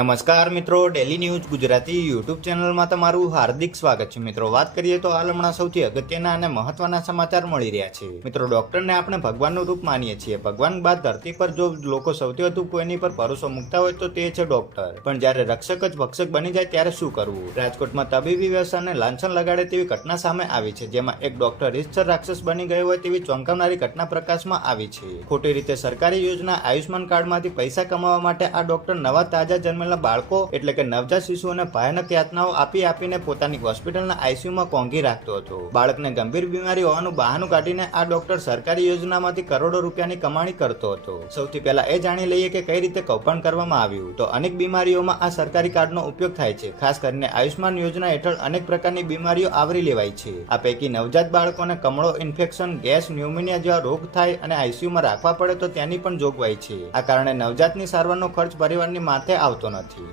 નમસ્કાર મિત્રો, daily news Gujarati YouTube ચેનલમાં તમારું હાર્દિક સ્વાગત છે. મિત્રો, વાત કરીએ તો હાલ હમણાં સૌથી અગત્યના અને મહત્વના સમાચાર મળી રહ્યા છે. મિત્રો, ડોક્ટરને આપણે ભગવાનનું રૂપ માનીએ છીએ. ભગવાન બાદ ધરતી પર જો લોકો સૌથી વધુ કોઈની પર ભરોસો મૂકતા હોય તો તે છે ડોક્ટર. પણ જ્યારે રક્ષક જ ભક્ષક બની જાય ત્યારે શું કરવું? રાજકોટમાં તબીબી વ્યવસ્થાને લાંછન લગાડે તેવી ઘટના સામે આવી છે, જેમાં એક ડોક્ટર રીતસર રાક્ષસ બની ગયો હોય તેવી ચોંકાવનારી ઘટના પ્રકાશમાં આવી છે. ખોટી રીતે સરકારી યોજના આયુષ્માન કાર્ડમાંથી પૈસા કમાવા માટે આ ડોક્ટર નવા તાજા જન્મેલા બાળકો એટલે કે નવજાત શિશુઓને ભયાનક યાતનાઓ આપીને પોતાની હોસ્પિટલના આઈસીયુમાં કોંઘી રાખતો હતો. બાળકને ગંભીર બીમારી હોવાનું બહાનું કાઢીને આ ડોક્ટર સરકારી યોજનામાંથી કરોડો રૂપિયાની કમાણી કરતો હતો. સૌથી પહેલા એ જાણી લઈએ કે કઈ રીતે કૌભાંડ કરવામાં આવ્યું. તો અનેક બીમારીઓમાં આ સરકારી કાર્ડનો ઉપયોગ થાય છે. ખાસ કરીને આયુષ્માન યોજના હેઠળ અનેક પ્રકારની બીમારીઓ આવરી લેવાય છે. આ પૈકી નવજાત બાળકોને કમળો, ઇન્ફેક્શન, ગેસ, ન્યુમોનિયા જેવા રોગ થાય અને આઈસીયુમાં રાખવા પડે તો તેની પણ જોગવાઈ છે. આ કારણે નવજાતની સારવારનો ખર્ચ પરિવારની માથે આવતો નથી.